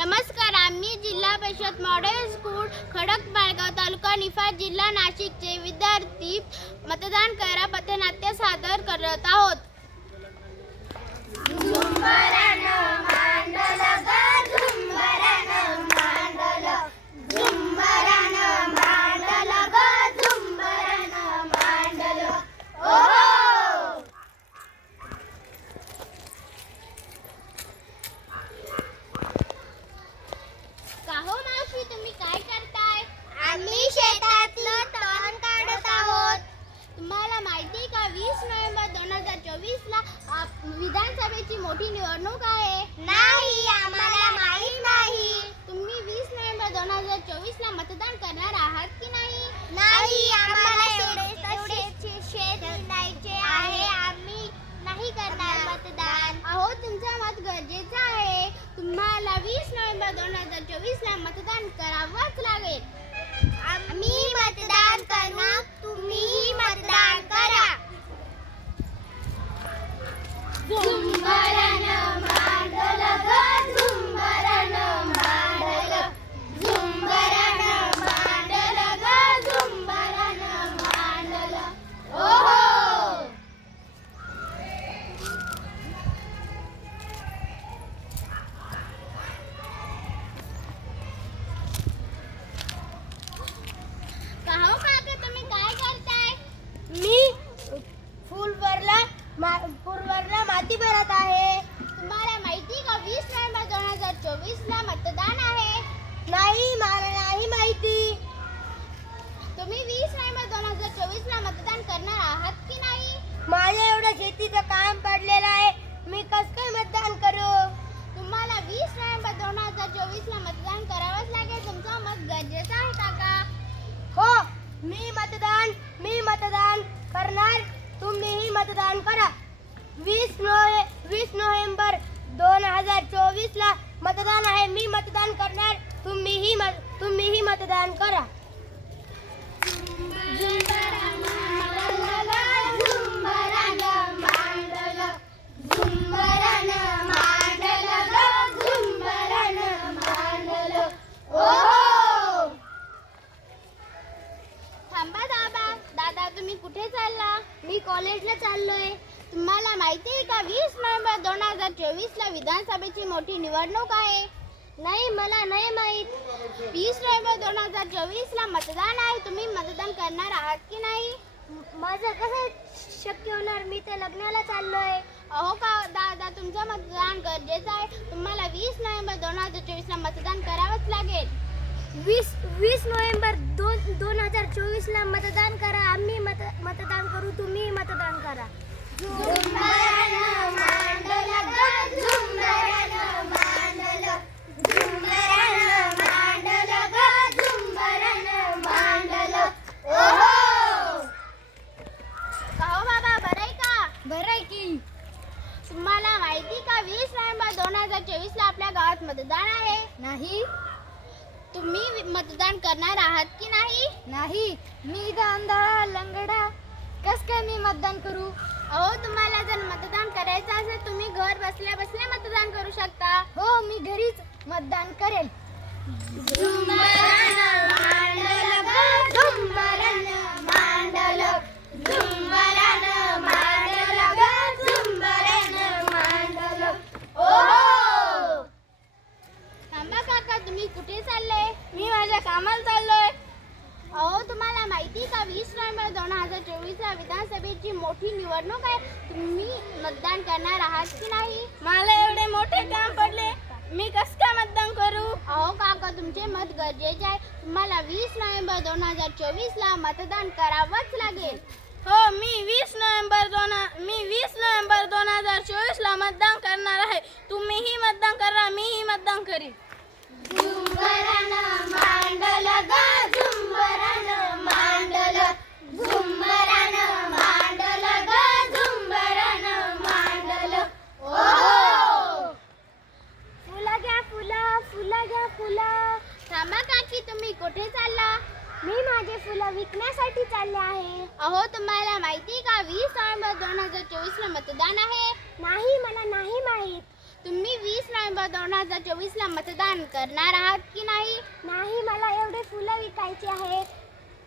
नमस्कार आम्ही जिल्हा परिषद मॉडेल स्कूल खडक बाळगाव तालुका निफाड जिल्हा नाशिकचे विद्यार्थी मतदान करा पथनाट्य सादर तुम्ही काय करताय? आम्ही शेतातलं तण काढत आहोत. तुम्हाला माहिती का वीस नोव्हेंबर दोन हजार चोवीस ला विधानसभेची मोठी निवडणूक आहे. नाही आम्हाला माहीत नाही. तुम्ही वीस नोव्हेंबर दोन हजार चोवीस ला मतदान करणार आहात की नाही? नाही फुलवरला माती भरत आहे. तुम्हाला माहिती का? वीस नोव्हेंबर दोन हजार चोवीस ला मतदान आहे? नाही मला नाही माहिती. तुम्ही वीस नोव्हेंबर दोन हजार चोवीस ला मतदान करणार आहात की नाही? माझ्या एवढं शेतीचं काम पडलेलं आहे. मी कस काय मतदान करू? तुम्हाला वीस नोव्हेंबर दोन हजार चोवीस ला मतदान करावंच लागेल तुमचं मत गरजेचं आहे काका हो मी मतदान मी मतदान करणार तुम्हीही मतदान करा वीस नोव्हे वीस नोव्हेंबर दोन हजार चोवीसला मतदान आहे. मी मतदान करणार. तुम्हीही मत तुम्हीही मतदान करा. तुम्ही कुठे चालला? मी कॉलेजला चाललोय. तुम्हाला माहिती आहे का वीस नोव्हेंबर दोन हजार चोवीस ला विधानसभेची मोठी निवडणूक आहे. नाही मला नाही माहीत. वीस नोव्हेंबर दोन हजार चोवीस ला मतदान आहे. तुम्ही मतदान करणार आहात की नाही? माझं कसं शक्य होणार? मी तर लग्नाला चाललोय. अहो का दादा तुमचं मतदान गरजेचं आहे. तुम्हाला वीस नोव्हेंबर दोन हजार चोवीस ला मतदान करावंच लागेल. वीस वीस नोव्हेंबर दोन दोन हजार चोवीसला मतदान करा. आम्ही मत मतदान करू तुम्ही मतदान करा. काहो बाबा बरं आहे का? बरं आहे की. तुम्हाला माहिती का वीस नोव्हेंबर दोन हजार चोवीस ला आपल्या गावात मतदान आहे? नाही. तुम्ही मतदान करणार आहात की नाही? नाही मी आंधळा लंगडा. कस काय मी मतदान करू? अहो तुम्हाला जर मतदान करायचं असेल तुम्ही घर बसल्या बसल्या मतदान करू शकता. हो मी घरीच मतदान करेल थांबा काका तुम्ही कुठे चालले मी माझ्या कामाला चाललोय अहो तुम्हाला माहिती का वीस नोव्हेंबर दोन हजार चोवीस ला विधानसभेची मोठी निवडणूक आहे. तुम्ही मतदान करणार आहात की नाही? मला एवढे मोठे काम पडले. मी कस काय मतदान करू? अहो काका तुमचे मत गरजेचे आहे. तुम्हाला वीस नोव्हेंबर दोन हजार चोवीस ला मतदान करावंच लागेल. हो मी वीस नोव्हेंबर दोन मी वीस नोव्हेंबर दोन हजार चोवीस ला मतदान करणार आहे. तुम्हीही मतदान करा मीही मतदान करीन. झुंबरन मांडल ग झुंबरन मांडल झुंबरन मांडल ग झुंबरन मांडल ओहो फुलं घ्या फुलं फुलं घ्या फुलं थांबा काकी तुम्ही कुठे चालला मी माझे फुलं विकण्यासाठी चालले आहे. अहो तुम्हाला माहिती का? वीस नोव्हेंबर दोन हजार चोवीस ला मतदान आहे. नाही मला नाही माहीत. तुम्ही वीस नोव्हेंबर दोन हजार चोवीसला मतदान करणार आहात की नाही? नाही मला एवढे फुलं विकायचे आहेत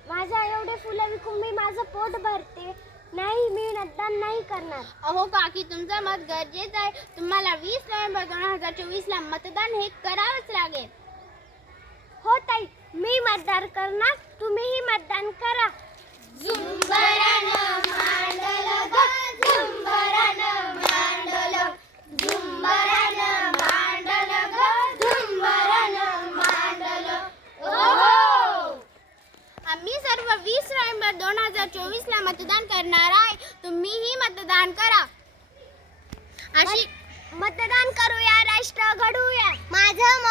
माझा एवढे फुलं विकून मी माझं पोट भरते. नाही मी मतदान नाही करणार. अहो काकी तुमचं मत गरजेचं आहे. तुम्हाला वीस नोव्हेंबर दोन हजार चोवीसला मतदान हे करावंच लागेल. हो ताई. मी मतदान करणार तुम्हीही मतदान करा. झुंबरानं मांडलं ग झुंबरानं मांडलं. झुंबरानं मांडलं ग झुंबरानं मांडलं. ओहो! आम्ही सर्व वीस नोव्हेंबर दोन हजार चोवीसला मतदान करणार आहे. तुम्हीही मतदान करा. अशी मतदान करूया राष्ट्र घडूया. माझं